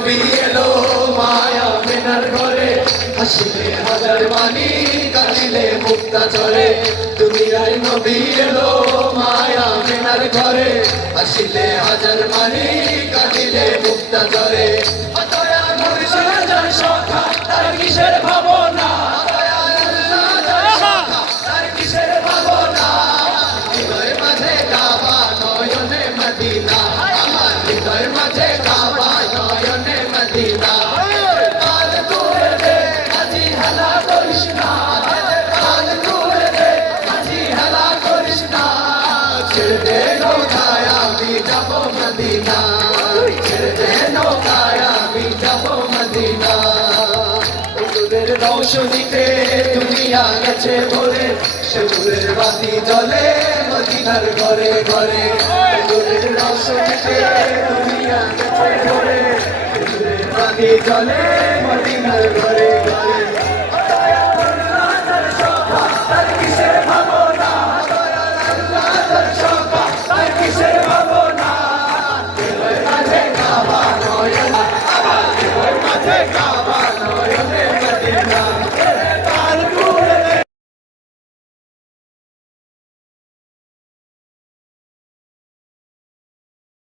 নবী এলো মায়া মেনার ঘরে। আসিলে হাজার বাণী কাঁদিলে মুক্তা চলে দুনিয়ায় নবী এলো মায়া মেনার ঘরে। হাসিলে হাজার বাণী কাঁদিলে মুক্তা চলে ছেড়ে দে নৌকায় আমি যাব মদিনা ছেড়ে দে নৌকায় আমি যাব মদিনা তোদের রৌশনীতে দুনিয়া গেছে ভরে সেগুলের বাতি জ্বলে মদিনার ঘরে ঘরে তোদের রৌশনীতে দুনিয়া গেছে ভরে সেগুলের বাতি জ্বলে মদিনার ঘরে ঘরে